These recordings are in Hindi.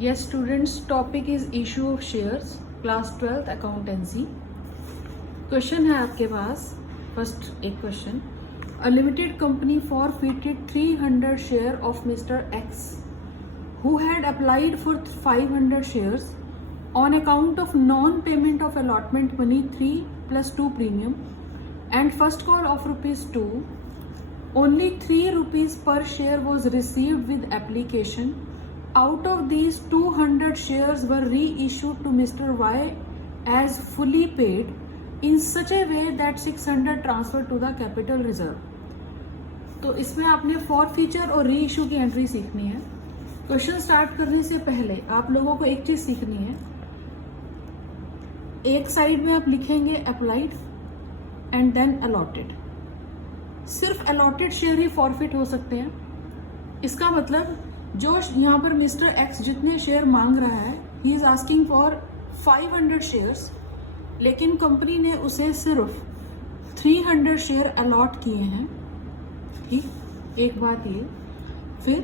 Yes, students, topic is issue of shares, class 12th accountancy. Question है आपके पास, फर्स्ट एक question. A limited company forfeited 300 share of Mr. X, who had applied for 500 shares on account of non-payment of allotment money 3 plus 2 premium and first call of rupees 2. Only 3 rupees per share was received with application. Out of these, 200 shares were reissued to Mr. Y as fully paid in such a way that 600 transferred to the capital reserve. तो इसमें आपने फॉरफीचर और री इशू की एंट्री सीखनी है. क्वेश्चन स्टार्ट करने से पहले आप लोगों को एक चीज सीखनी है. एक साइड में आप लिखेंगे अप्लाइड एंड देन अलॉटेड. सिर्फ अलॉटेड शेयर ही फॉरफिट हो सकते हैं. इसका मतलब जो यहाँ पर मिस्टर एक्स जितने शेयर मांग रहा है, he is asking for 500 shares, लेकिन कंपनी ने उसे सिर्फ 300 शेयर अलॉट किए हैं. ठीक, एक बात ये. फिर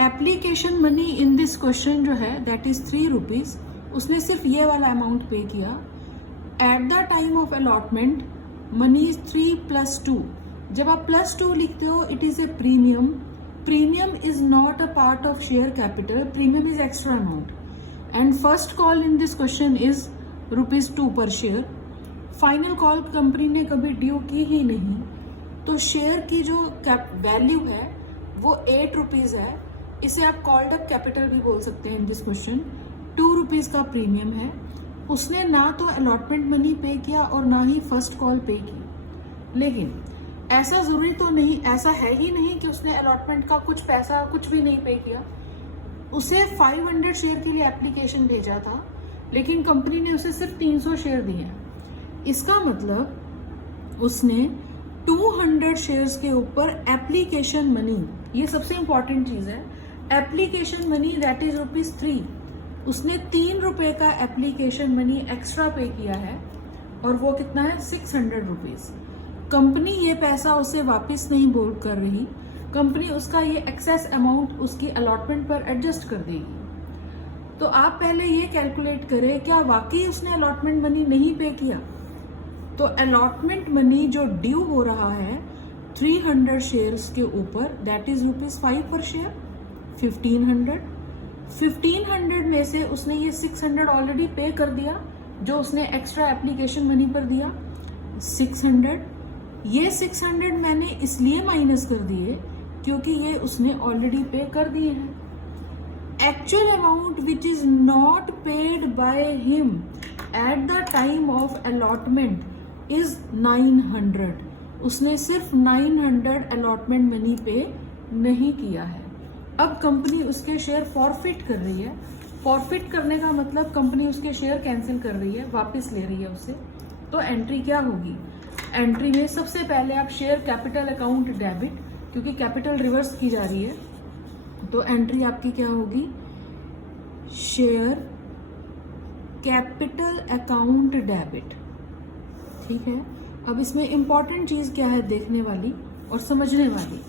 application money in this question जो है दैट इज 3 रुपीज, उसने सिर्फ ये वाला अमाउंट पे किया. Eight the time of allotment money is 3 plus 2. जब आप प्लस 2 लिखते हो it is a premium. Premium is not a part of share capital. Premium is extra amount. And first call in this question is ₹2 पर शेयर. फाइनल कॉल कंपनी ने कभी ड्यू की ही नहीं, तो शेयर की जो वैल्यू है वो 8 रुपीज है. इसे आप कॉल्ड अप कैपिटल भी बोल सकते हैं. इन दिस क्वेश्चन 2 रुपीज का प्रीमियम है. उसने ना तो अलॉटमेंट मनी पे किया और ना ही फर्स्ट कॉल पे की. लेकिन ऐसा जरूरी तो नहीं, ऐसा है ही नहीं कि उसने अलॉटमेंट का कुछ पैसा कुछ भी नहीं पे किया. उसे 500 शेयर के लिए एप्लीकेशन भेजा था, लेकिन कंपनी ने उसे सिर्फ 300 शेयर दिए. इसका मतलब उसने 200 शेयर्स के ऊपर एप्लीकेशन मनी, ये सबसे इंपॉर्टेंट चीज है, एप्लीकेशन मनी दैट इज ₹3, उसने 3 रुपए का एप्लीकेशन मनी एक्स्ट्रा पे किया है. और वो कितना है? 600 रुपीज. कंपनी ये पैसा उसे वापस नहीं बोल कर रही. कंपनी उसका ये एक्सेस अमाउंट उसकी अलॉटमेंट पर एडजस्ट कर देगी. तो आप पहले ये कैलकुलेट करें, क्या वाकई उसने अलॉटमेंट मनी नहीं पे किया? तो अलॉटमेंट मनी जो ड्यू हो रहा है 300 शेयर्स के ऊपर दैट इज ₹5 पर शेयर, 1500 में से उसने ये 600 ऑलरेडी पे कर दिया, जो उसने एक्स्ट्रा एप्लीकेशन मनी पर दिया 600. ये 600 मैंने इसलिए माइनस कर दिए क्योंकि ये उसने ऑलरेडी पे कर दिए हैं. Actual amount which is not paid by him at the time of allotment is 900. उसने सिर्फ 900 अलॉटमेंट मनी पे नहीं किया है. अब कंपनी उसके शेयर फॉरफिट कर रही है. फॉरफिट करने का मतलब कंपनी उसके शेयर कैंसिल कर रही है, वापस ले रही है उसे. तो एंट्री क्या होगी? एंट्री में सबसे पहले आप शेयर कैपिटल अकाउंट डेबिट, क्योंकि कैपिटल रिवर्स की जा रही है, तो एंट्री आपकी क्या होगी? Share capital account debit. ठीक है. अब इसमें इंपॉर्टेंट चीज क्या है देखने वाली और समझने वाली.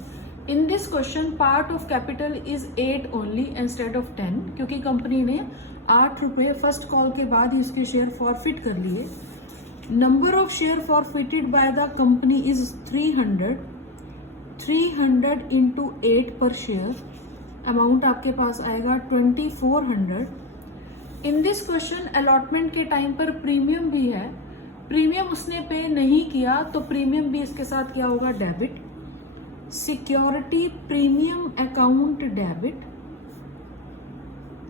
In this question part of capital is 8 only instead of 10, क्योंकि कंपनी ने 8 रुपए फर्स्ट कॉल के बाद ही उसके शेयर फॉरफिट कर लिए. Number of share forfeited by the company is 300. 300 into 8 पर शेयर, अमाउंट आपके पास आएगा 2400. इन दिस क्वेश्चन अलॉटमेंट के टाइम पर प्रीमियम भी है. प्रीमियम उसने पे नहीं किया, तो प्रीमियम भी इसके साथ क्या होगा? Debit. Security premium account debit.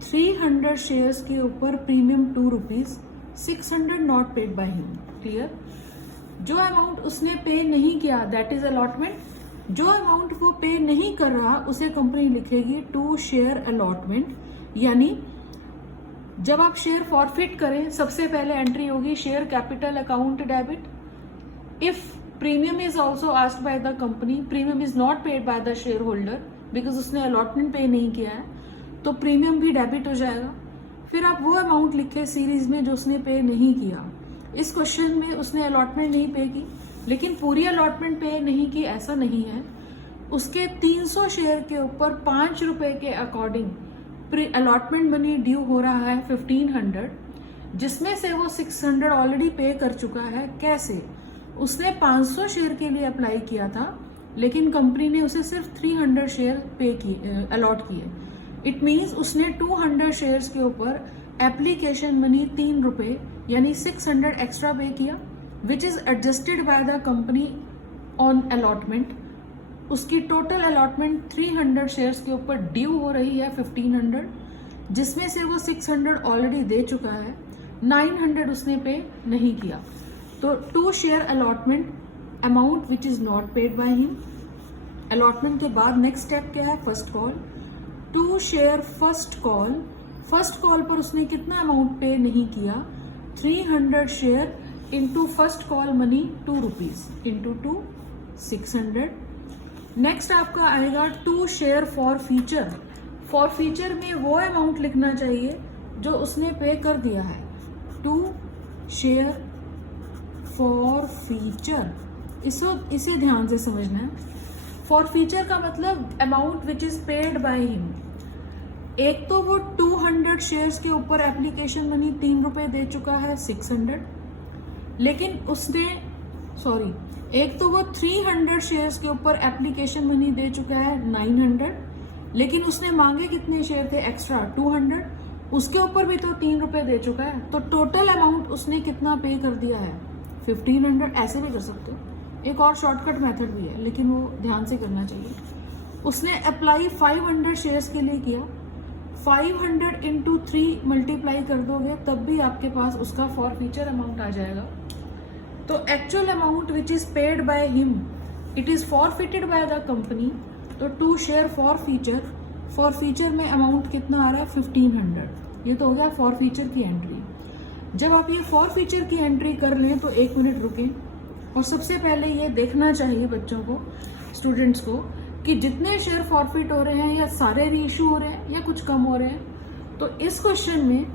300 shares के ऊपर premium 2 rupees, 600 not paid by him. Clear. जो अमाउंट उसने पे नहीं किया दैट इज अलॉटमेंट. जो अमाउंट वो पे नहीं कर रहा उसे कंपनी लिखेगी टू शेयर अलॉटमेंट. यानी जब आप शेयर फॉरफिट करें सबसे पहले एंट्री होगी share capital account debit. If premium is also asked by the company, premium is not paid by the share holder because उसने अलॉटमेंट पे नहीं किया है, तो प्रीमियम भी डेबिट हो जाएगा. फिर आप वो अमाउंट लिखे सीरीज में जो उसने पे नहीं किया. इस क्वेश्चन में उसने अलॉटमेंट नहीं पे की, लेकिन पूरी अलॉटमेंट पे नहीं की ऐसा नहीं है. उसके 300 शेयर के ऊपर 5 रुपए के अकॉर्डिंग अलॉटमेंट मनी ड्यू हो रहा है 1500, जिसमें से वो 600 ऑलरेडी पे कर चुका है। कैसे? उसने 500 शेयर के लिए अप्लाई किया था, लेकिन कंपनी ने उसे सिर्फ 300 शेयर पे किए, अलॉट किए। इट मीन्स उसने 200 शेयर्स के ऊपर एप्लीकेशन मनी 3 रुपए यानी 600 एक्स्ट्रा पे किया, which is adjusted by the company on allotment. उसकी टोटल अलॉटमेंट 300 शेयर्स के ऊपर ड्यू हो रही है 1500, जिसमें से वो 600 ऑलरेडी दे चुका है, 900 उसने पे नहीं किया। तो 2 share allotment amount which is not paid by him. Allotment के बाद नेक्स्ट स्टेप क्या है? First call. 2 share first call. First call पर उसने कितना अमाउंट पे नहीं किया? 300 share into first call money 2 rupees into 2 600। Next आपका आएगा 2 share for feature. For feature में वो अमाउंट लिखना चाहिए जो उसने पे कर दिया है। 2 शेयर फॉर फीचर, इसे ध्यान से समझना है। फॉर फीचर का मतलब amount which is paid by him. एक तो वो 200 शेयर्स के ऊपर एप्लीकेशन मनी 3 रुपए दे चुका है 600, लेकिन उसने एक तो वो 300 शेयर्स के ऊपर एप्लीकेशन मनी दे चुका है 900, लेकिन उसने मांगे कितने शेयर थे एक्स्ट्रा? 200। उसके ऊपर भी तो 3 रुपए दे चुका है, तो टोटल अमाउंट उसने कितना पे कर दिया है? 1500। ऐसे भी कर सकते हो, एक और शॉर्टकट मेथड भी है, लेकिन वो ध्यान से करना चाहिए। उसने अप्लाई 500 शेयर्स के लिए किया। 500 इंटू 3 मल्टीप्लाई कर दोगे तब भी आपके पास उसका फॉर फीचर अमाउंट आ जाएगा। तो actual amount which is paid by him, it is forfeited by the company. तो 2 share for feature, for feature में अमाउंट कितना आ रहा है? 1500। ये तो हो गया फॉर फीचर की एंट्री। जब आप ये फॉर फीचर की एंट्री कर लें तो 1 मिनट रुकें, और सबसे पहले ये देखना चाहिए बच्चों को, स्टूडेंट्स को, कि जितने शेयर फॉरफिट हो रहे हैं या सारे रीइश्यू हो रहे हैं या कुछ कम हो रहे हैं। तो इस क्वेश्चन में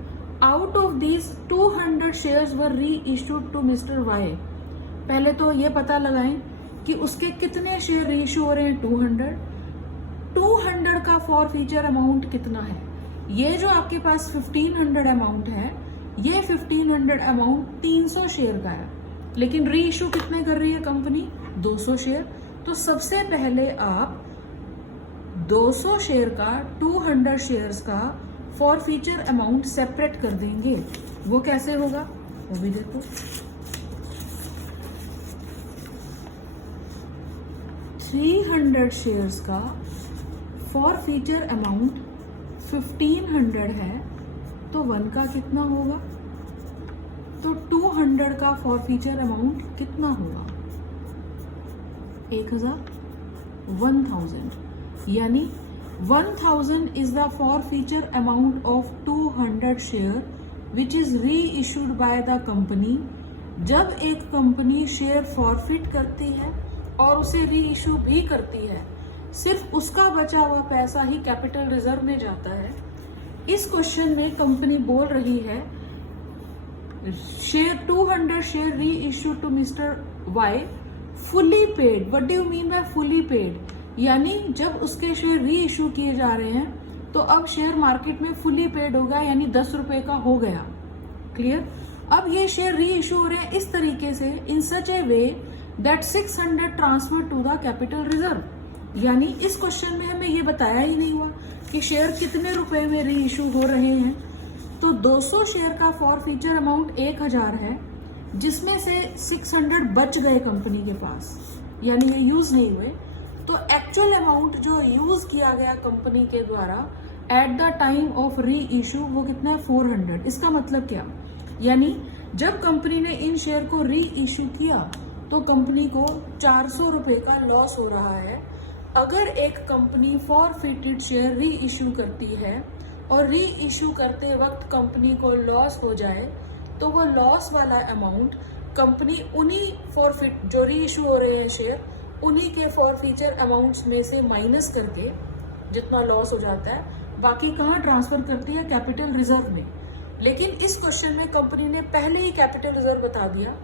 आउट ऑफ दीज 200 शेयर्स वर री इश्यूड टू मिस्टर वाई। पहले तो ये पता लगाएं कि उसके कितने शेयर री इश्यू हो रहे हैं? 200। 200 का फॉर फीचर अमाउंट कितना है? ये जो आपके पास 1500 अमाउंट है, ये 1500 अमाउंट 300 शेयर का है, लेकिन री इश्यू कितने कर रही है कंपनी? 200 शेयर। तो सबसे पहले आप 200 शेयर का 200 शेयर्स का फॉर फीचर अमाउंट सेपरेट कर देंगे। वो कैसे होगा वो भी देखो। 300 शेयर्स का फॉर फीचर अमाउंट 1500 है, तो 1 का कितना होगा? तो 200 का फॉर फीचर अमाउंट कितना होगा? 1000। यानी 1000 is the forfeiture amount of 200 share which is reissued by the company। जब एक कंपनी शेयर फॉरफिट करती है और उसे री इशू भी करती है, सिर्फ उसका बचा हुआ पैसा ही कैपिटल रिजर्व में जाता है। इस क्वेश्चन में कंपनी बोल रही है share 200 share reissue to mister Y fully paid. What do you mean by fully paid? यानी जब उसके शेयर री इशू किए जा रहे हैं तो अब शेयर मार्केट में फुली पेड होगा, यानी 10 रुपए का हो गया। क्लियर? अब ये शेयर री इशू हो रहे हैं इस तरीके से, in such a way that 600 transfer to the capital reserve. यानी इस क्वेश्चन में हमें ये बताया ही नहीं हुआ कि शेयर कितने रुपए में री इशू हो रहे हैं। तो 200 शेयर का फॉर फीचर अमाउंट 1000 है, जिसमें से 600 बच गए कंपनी के पास, यानी ये यूज नहीं हुए। तो एक्चुअल अमाउंट जो यूज किया गया कंपनी के द्वारा एट द टाइम ऑफ री इशू वो कितना है? 400। इसका मतलब क्या? यानी जब कंपनी ने इन शेयर को री इशू किया तो कंपनी को 400 रुपए का लॉस हो रहा है। अगर एक कंपनी फॉरफिटेड शेयर री इशू करती है और री इशू करते वक्त कंपनी को लॉस हो जाए, तो वो लॉस वाला अमाउंट कंपनी उन्हीं फॉरफिट जो री इशू हो रहे हैं शेयर, उन्हीं के फॉर फीचर अमाउंट्स में से माइनस करके जितना लॉस हो जाता है, बाकी कहाँ ट्रांसफर करती है? कैपिटल रिजर्व में। लेकिन इस क्वेश्चन में कंपनी ने पहले ही कैपिटल रिजर्व बता दिया,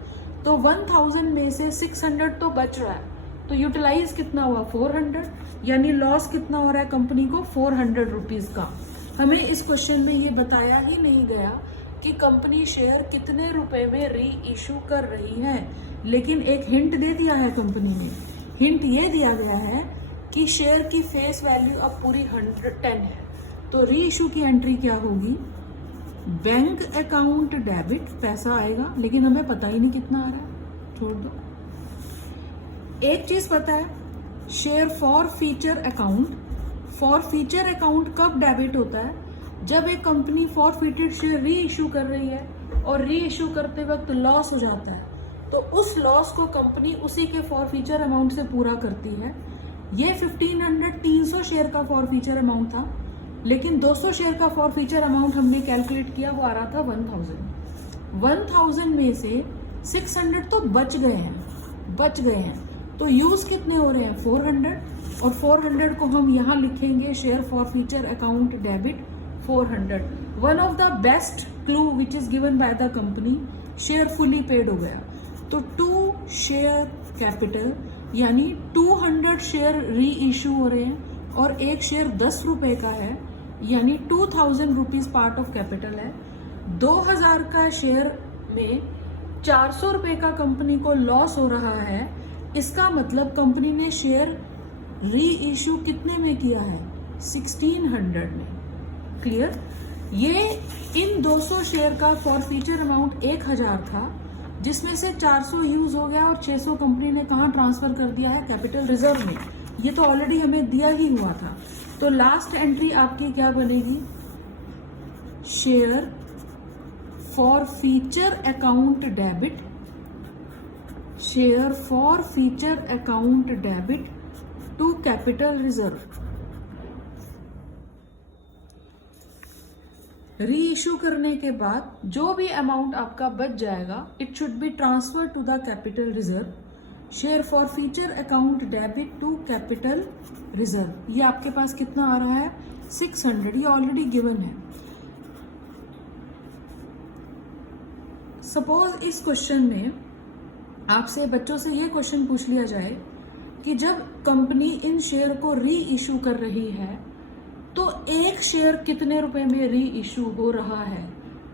तो 1000 में से 600 तो बच रहा है, तो यूटिलाइज कितना हुआ? 400। यानी लॉस कितना हो रहा है कंपनी को? 400 रुपीज का। हमें इस क्वेश्चन में ये बताया ही नहीं गया कि कंपनी शेयर कितने रुपए में री इशू कर रही है, लेकिन एक हिंट दे दिया है कंपनी ने। हिंट ये दिया गया है कि शेयर की फेस वैल्यू अब पूरी 110 है, तो री इशू की एंट्री क्या होगी, बैंक अकाउंट डेबिट, पैसा आएगा लेकिन हमें पता ही नहीं कितना आ रहा है, छोड़ दो। एक चीज पता है, share forfeiture account, for feature account कब डेबिट होता है, जब एक कंपनी फॉरफिटेड शेयर री इशू कर रही है और री इशू करते वक्त लॉस हो जाता है, तो उस लॉस को कंपनी उसी के फॉरफीचर अमाउंट से पूरा करती है। ये 1500 300 शेयर का फॉरफीचर अमाउंट था, लेकिन 200 शेयर का फॉरफीचर अमाउंट हमने कैलकुलेट किया, वो आ रहा था 1000 में से 600 तो बच गए हैं, तो यूज कितने हो रहे हैं 400, और 400 को हम यहाँ लिखेंगे share forfeiture account debit 400। One of the best clue which is given by the company, share fully paid हो गया, तो 2 शेयर कैपिटल यानी 200 शेयर री इशू हो रहे हैं और एक शेयर 10 रुपए का है, यानी 2000 रुपीज पार्ट ऑफ कैपिटल है। 2000 का शेयर में 400 रुपए का कंपनी को लॉस हो रहा है, इसका मतलब कंपनी ने शेयर री इशू कितने में किया है 1600 में। क्लियर। ये इन 200 शेयर का फॉरफीचर अमाउंट 1000 था, जिसमें से 400 यूज हो गया और 600 कंपनी ने कहाँ ट्रांसफर कर दिया है, कैपिटल रिजर्व में। ये तो ऑलरेडी हमें दिया ही हुआ था, तो लास्ट एंट्री आपकी क्या बनेगी, share forfeiture account debit, share forfeiture account debit to capital reserve. Reissue करने के बाद जो भी अमाउंट आपका बच जाएगा, it should be transfer to the capital reserve, share forfeiture account debit to capital reserve. ये आपके पास कितना आ रहा है 600, ये ऑलरेडी गिवन है। सपोज इस क्वेश्चन में आपसे बच्चों से ये क्वेश्चन पूछ लिया जाए कि जब कंपनी इन शेयर को री इशू कर रही है तो एक शेयर कितने रुपए में री इशू हो रहा है,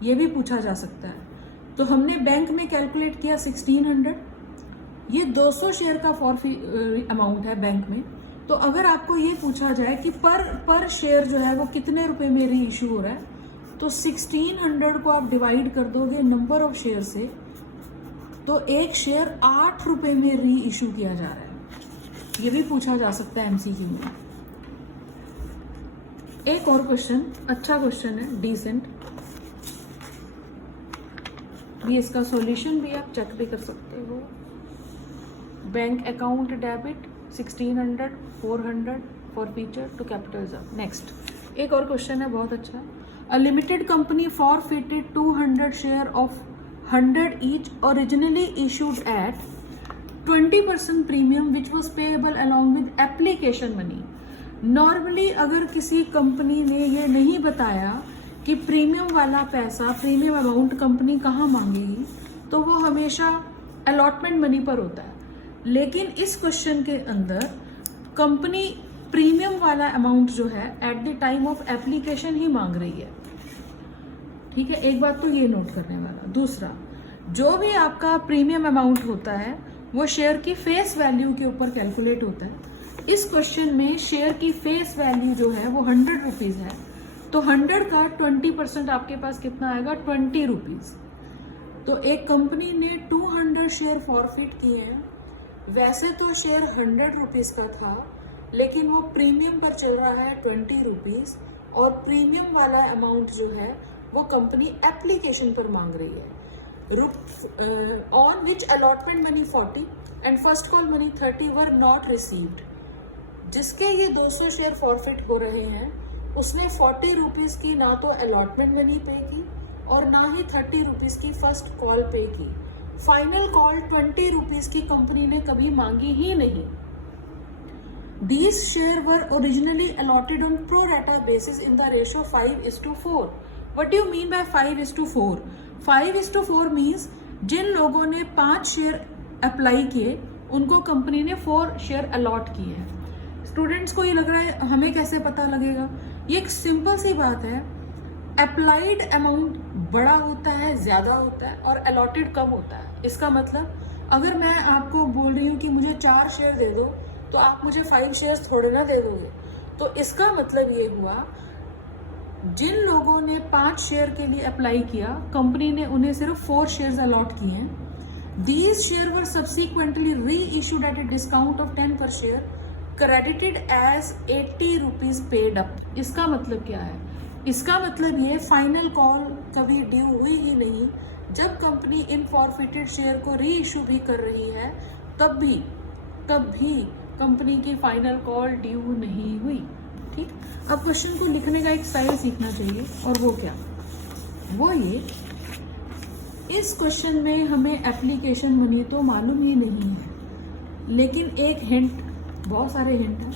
ये भी पूछा जा सकता है। तो हमने बैंक में कैलकुलेट किया 1600, ये 200 शेयर का अमाउंट है बैंक में। तो अगर आपको ये पूछा जाए कि पर शेयर जो है वो कितने रुपए में री इशू हो रहा है, तो 1600 को आप डिवाइड कर दोगे नंबर ऑफ शेयर से, तो एक शेयर 8 रुपए में री इशू किया जा रहा है। ये भी पूछा जा सकता है एमसीक्यू में। एक और क्वेश्चन, अच्छा क्वेश्चन है, डिसेंट भी, इसका सॉल्यूशन भी आप चेक भी कर सकते हो। Bank account debit 1600 400 forfeiture to capital reserve. Next एक और क्वेश्चन है, बहुत अच्छा। A limited company forfeited 200 share of 100 each originally issued at 20% premium which was payable along with application money। Normally अगर किसी कंपनी ने ये नहीं बताया कि प्रीमियम वाला पैसा, प्रीमियम अमाउंट कंपनी कहाँ मांगेगी, तो वो हमेशा अलॉटमेंट मनी पर होता है। लेकिन इस क्वेश्चन के अंदर कंपनी प्रीमियम वाला अमाउंट जो है at the time of application ही मांग रही है। ठीक है, एक बात तो ये नोट करने वाला। दूसरा, जो भी आपका प्रीमियम अमाउंट होता है वो शेयर की फेस वैल्यू के ऊपर कैलकुलेट होता है। इस क्वेश्चन में शेयर की फेस वैल्यू जो है वो 100 रुपीज है, तो 100 का 20% आपके पास कितना आएगा 20 रुपीज। तो एक कंपनी ने 200 शेयर फॉरफिट किए हैं। वैसे तो शेयर 100 रुपीज का था, लेकिन वो प्रीमियम पर चल रहा है 20 रुपीज, और प्रीमियम वाला अमाउंट जो है वो कंपनी एप्लीकेशन पर मांग रही है। On which allotment money 40 and first call money 30 were not received. जिसके ये 200 शेयर फॉरफिट हो रहे हैं, उसने 40 रुपीज की ना तो अलॉटमेंट मनी पे की और ना ही 30 रुपीज की फर्स्ट कॉल पे की। फाइनल कॉल 20 रुपीज की कंपनी ने कभी मांगी ही नहीं। These share were originally allotted on pro rata basis in the ratio 5:4. What do you mean by 5:4? 5:4 means जिन लोगों ने 5 शेयर अप्लाई किए उनको कंपनी ने 4 शेयर अलॉट किए हैं। स्टूडेंट्स को ये लग रहा है हमें कैसे पता लगेगा, ये एक सिंपल सी बात है, अप्लाइड अमाउंट बड़ा होता है, ज्यादा होता है, और अलॉटेड कम होता है। इसका मतलब अगर मैं आपको बोल रही हूँ कि मुझे 4 शेयर दे दो, तो आप मुझे 5 शेयर्स थोड़े ना दे दोगे। तो इसका मतलब ये हुआ, जिन लोगों ने 5 शेयर के लिए अप्लाई किया, कंपनी ने उन्हें सिर्फ 4 शेयर्स अलॉट किए हैं। These share were subsequently reissued at a discount of 10 per share, credited as 80 rupees paid up. इसका मतलब क्या है? इसका मतलब ये फाइनल कॉल कभी ड्यू हुई ही नहीं। जब कंपनी इन फॉरफिटेड शेयर को री इशू भी कर रही है, तब भी कंपनी की फाइनल कॉल ड्यू नहीं हुई। ठीक, अब क्वेश्चन को लिखने का एक स्टाइल सीखना चाहिए, और वो क्या? वो ये, इस क्वेश्चन में हमें एप्लीकेशन मनी तो मालूम ही नहीं है, लेकिन एक हिंट, बहुत सारे हिंट हैं।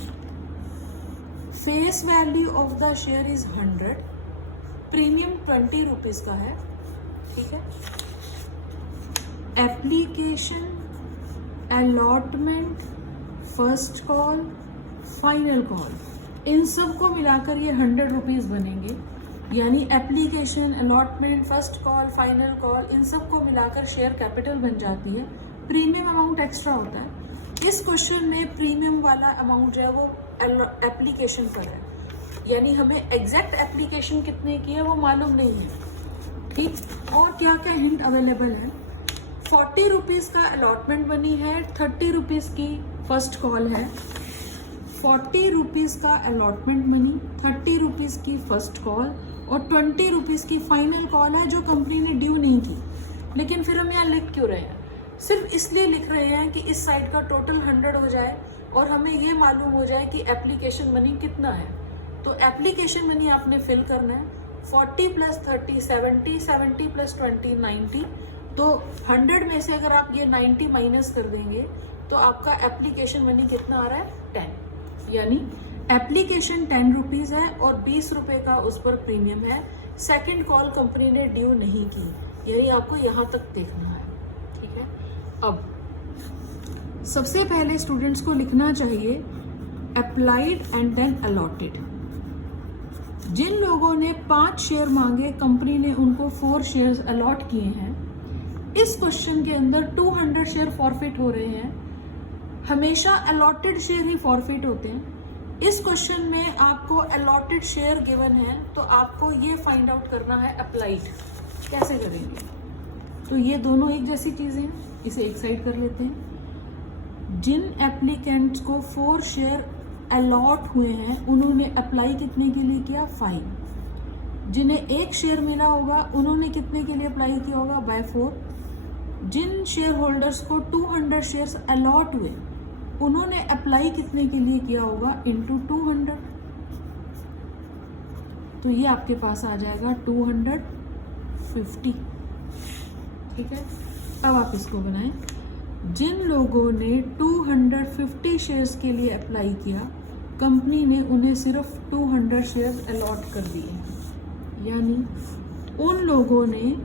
Face value of the share is 100, premium 20 rupees का है। ठीक है, application, allotment, first call, final call, इन सब को मिलाकर ये 100 रुपीज बनेंगे। यानी application, allotment, first call, final call, इन सब को मिलाकर शेयर कैपिटल बन जाती है। प्रीमियम अमाउंट एक्स्ट्रा होता है। इस क्वेश्चन में प्रीमियम वाला अमाउंट जो है वो एप्लीकेशन पर है, यानी हमें एग्जैक्ट एप्लीकेशन कितने की है वो मालूम नहीं है। ठीक, और क्या क्या हिंट अवेलेबल है? 40 रुपीज का अलॉटमेंट मनी है, 30 रुपीज की फर्स्ट कॉल है। 40 रुपीज का अलॉटमेंट मनी, 30 रुपीज की फर्स्ट कॉल और 20 रुपीज की फाइनल कॉल है, जो कंपनी ने ड्यू नहीं की। लेकिन फिर हम यहाँ लिख क्यों रहे हैं? सिर्फ इसलिए लिख रहे हैं कि इस साइड का टोटल 100 हो जाए और हमें ये मालूम हो जाए कि एप्लीकेशन मनी कितना है। तो एप्लीकेशन मनी आपने फिल करना है। 40 प्लस 30 70, 70 प्लस 20 90। तो 100 में से अगर आप ये 90 माइनस कर देंगे तो आपका एप्लीकेशन मनी कितना आ रहा है? 10। यानी एप्लीकेशन 10 रुपीज है और 20 रुपए का उस पर प्रीमियम है। सेकंड कॉल कंपनी ने ड्यू नहीं की, यही आपको यहां तक देखना है। ठीक है, अब सबसे पहले स्टूडेंट्स को लिखना चाहिए अप्लाइड एंड देन अलॉटेड। जिन लोगों ने 5 शेयर मांगे, कंपनी ने उनको 4 शेयर्स अलॉट किए हैं। इस क्वेश्चन के अंदर 200 शेयर फॉरफिट हो रहे हैं। हमेशा अलॉटेड शेयर ही फॉरफिट होते हैं। इस क्वेश्चन में आपको अलॉटेड शेयर गिवन है, तो आपको ये फाइंड आउट करना है अप्लाइड। कैसे करेंगे? तो ये दोनों एक जैसी चीजें हैं, इसे एक साइड कर लेते हैं। जिन एप्लीकेंट्स को 4 शेयर अलॉट हुए हैं, उन्होंने अप्लाई कितने के लिए किया? 5। जिन्हें 1 शेयर मिला होगा, उन्होंने कितने के लिए अप्लाई किया होगा? बाय 4। जिन शेयर होल्डर्स को 200 शेयर्स अलॉट हुए, उन्होंने अप्लाई कितने के लिए किया होगा? इनटू 200। तो ये आपके पास आ जाएगा 250। ठीक है, अब आप इसको बनाएं। जिन लोगों ने 250 शेयर्स के लिए अप्लाई किया, कंपनी ने उन्हें सिर्फ 200 शेयर्स अलॉट कर दिए। यानी उन लोगों ने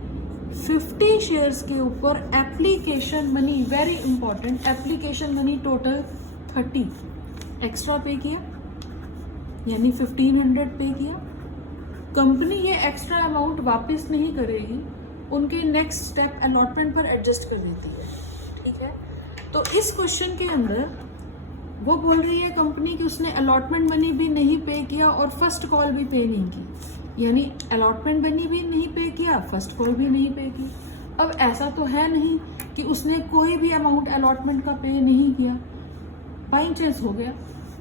50 शेयर्स के ऊपर application money, very important, application money total 30 extra पे किया, यानी 1500 पे किया। कंपनी ये एक्स्ट्रा अमाउंट वापस नहीं करेगी, उनके नेक्स्ट स्टेप अलॉटमेंट पर एडजस्ट कर देती है। ठीक है, तो इस क्वेश्चन के अंदर वो बोल रही है कंपनी कि उसने अलॉटमेंट मनी भी नहीं पे किया और फर्स्ट कॉल भी पे नहीं की, यानी अलॉटमेंट मनी भी नहीं पे किया, फर्स्ट कॉल भी नहीं पे की। अब ऐसा तो है नहीं कि उसने कोई भी अमाउंट अलॉटमेंट का पे नहीं किया, बाई चांस हो गया,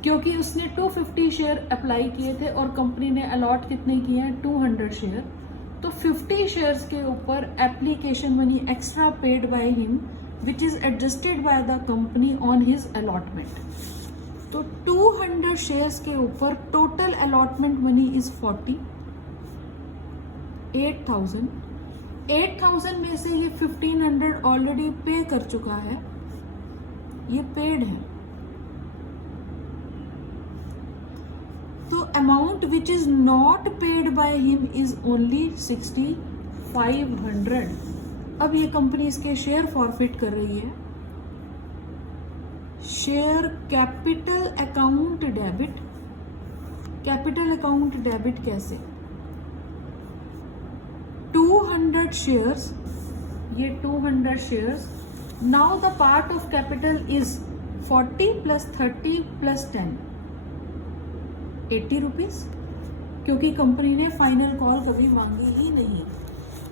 क्योंकि उसने 250 शेयर अप्लाई किए थे और कंपनी ने अलॉट कितने किए हैं? 200 शेयर। तो 50 शेयर्स के ऊपर application money extra paid by him which is adjusted by the company on his allotment. तो 200 शेयर्स के ऊपर टोटल अलॉटमेंट मनी इज 40, 8000। 8000 में से ये 1500 ऑलरेडी पे कर चुका है, ये पेड है। तो amount which is not paid by him is only 6500। अब ये कंपनी इसके शेयर फॉरफिट कर रही है। Share capital account debit capital account debit कैसे, 200 शेयर्स, ये 200 shares, now the part of capital is 40 plus 30 plus 10, 80 rupees, क्योंकि कंपनी ने फाइनल कॉल कभी मांगी ही नहीं,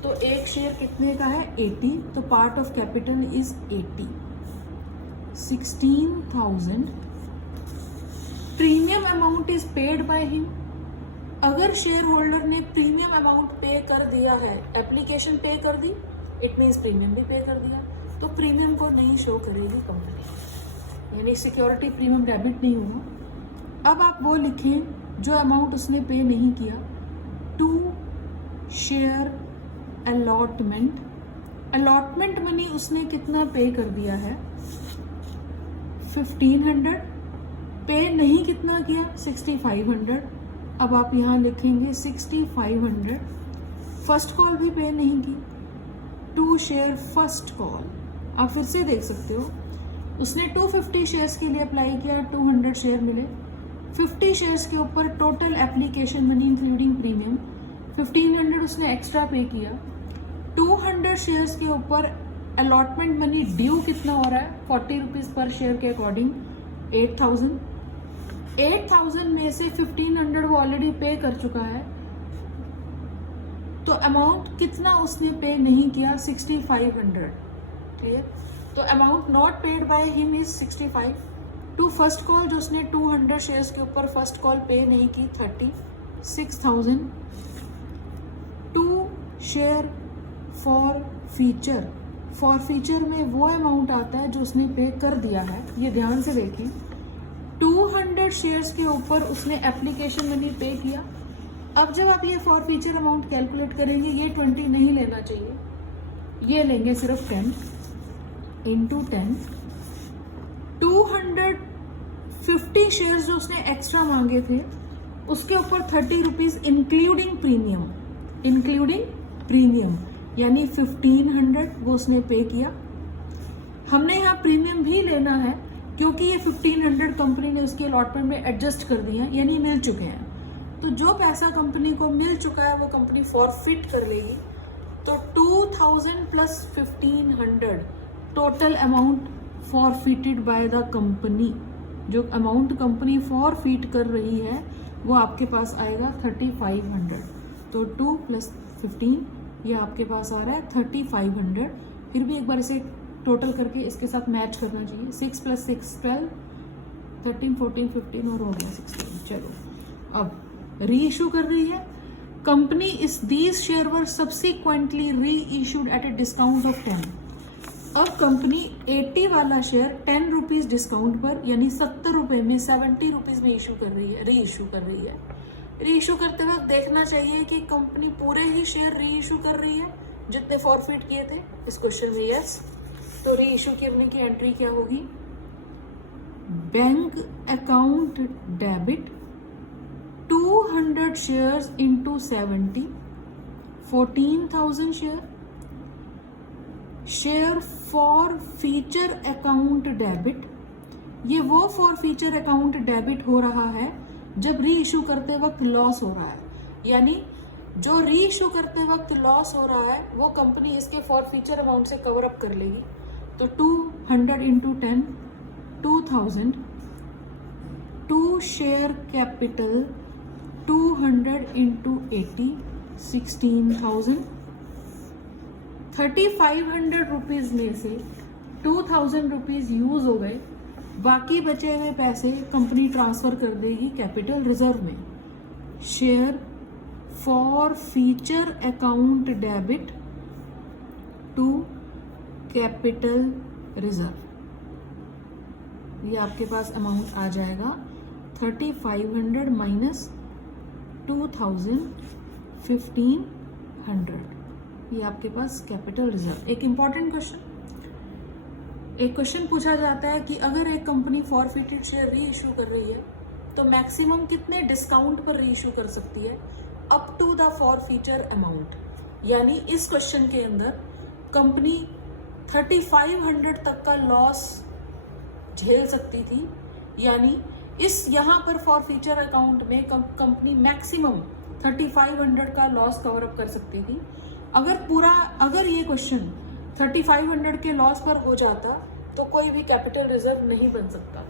तो एक शेयर कितने का है 80, तो part of capital is 80, 16,000। Premium amount is paid by him, अगर शेयर होल्डर ने प्रीमियम अमाउंट पे कर दिया है, एप्लीकेशन पे कर दी, इट मीन्स प्रीमियम भी पे कर दिया, तो प्रीमियम को नहीं शो करेगी कंपनी, यानी सिक्योरिटी प्रीमियम डेबिट नहीं होगा। अब आप वो लिखें जो अमाउंट उसने पे नहीं किया, to share allotment, allotment money उसने कितना पे कर दिया है 1500, पे नहीं कितना किया 6500, अब आप यहाँ लिखेंगे 6500, फर्स्ट कॉल भी पे नहीं की, टू शेयर फर्स्ट कॉल, आप फिर से देख सकते हो, उसने 250 शेयर्स के लिए अप्लाई किया, 200 शेयर मिले, 50 शेयर्स के ऊपर total application money including premium 1500 उसने एक्स्ट्रा पे किया, 200 शेयर्स के ऊपर अलॉटमेंट मनी ड्यू कितना हो रहा है 40 रुपीज पर शेयर के अकॉर्डिंग 8,000 में से 1500 वो ऑलरेडी पे कर चुका है, तो अमाउंट कितना उसने पे नहीं किया 6500, क्लियर। तो amount not paid by him is 65, to first call जो उसने 200 शेयर्स के ऊपर फर्स्ट कॉल पे नहीं की 36,000, टू शेयर फॉर फीचर में वो अमाउंट आता है जो उसने पे कर दिया है, ये ध्यान से देखें, 200 शेयर्स के ऊपर उसने एप्लीकेशन मनी पे किया। अब जब आप ये फॉर फीचर अमाउंट कैलकुलेट करेंगे, ये 20 नहीं लेना चाहिए, ये लेंगे सिर्फ 10 इंटू 10, 250 शेयर्स जो उसने एक्स्ट्रा मांगे थे उसके ऊपर 30 रुपीज इंक्लूडिंग प्रीमियम, यानी 1500 वो उसने पे किया। हमने यहाँ प्रीमियम भी लेना है क्योंकि ये 1500 कंपनी ने उसके अलॉटमेंट में एडजस्ट कर दिए हैं, यानी मिल चुके हैं, तो जो पैसा कंपनी को मिल चुका है वो कंपनी फॉरफिट कर लेगी, तो 2000 plus 1500 total amount forfeited by the company, जो अमाउंट कंपनी फॉरफिट कर रही है वो आपके पास आएगा 3500, तो 2 प्लस 15 ये आपके पास आ रहा है 3500। फिर भी एक बार इसे टोटल करके इसके साथ मैच करना चाहिए, 6 प्लस 6 12, 13 14 15 और हो गया 16। चलो अब री इशू कर रही है कंपनी, इस these share were subsequently reissued at a discount of 10। अब कंपनी 80 वाला शेयर 10 रुपीज डिस्काउंट पर, यानी 70 रुपए में 70 रुपीज में इशू कर रही है, री इशू कर रही है। री इशू करते वक्त देखना चाहिए कि कंपनी पूरे ही शेयर री इशू कर रही है जितने फॉरफिट किए थे, इस क्वेश्चन में यस, तो री इशू करने की एंट्री क्या होगी, bank account debit 200 shares into 70, 14,000 share forfeiture account debit, ये वो फॉर फीचर अकाउंट डेबिट हो रहा है जब री इशू करते वक्त लॉस हो रहा है, यानी जो री इशू करते वक्त लॉस हो रहा है वो कंपनी इसके फॉर फीचर अमाउंट से कवर अप कर लेगी, तो 200 into 10 2000, to share capital 200 into 80 16,000, 3500 rupees में से 2000 रुपीज यूज हो गए, बाकी बचे हुए पैसे कंपनी ट्रांसफर कर देगी कैपिटल रिजर्व में, share forfeiture account debit to capital reserve, ये आपके पास अमाउंट आ जाएगा 3500 माइनस 2000 1500, ये आपके पास कैपिटल रिजर्व। एक इंपॉर्टेंट क्वेश्चन पूछा जाता है कि अगर एक कंपनी फॉरफिटेड शेयर री इशू कर रही है तो मैक्सिमम कितने डिस्काउंट पर री इशू कर सकती है, up to the forfeiture amount, यानी इस क्वेश्चन के अंदर कंपनी 3500 तक का लॉस झेल सकती थी, यानी इस यहाँ पर फॉर फ्यूचर अकाउंट में कंपनी मैक्सिमम 3500 का लॉस कवर अप कर सकती थी। अगर ये क्वेश्चन 3500 के लॉस पर हो जाता तो कोई भी कैपिटल रिजर्व नहीं बन सकता।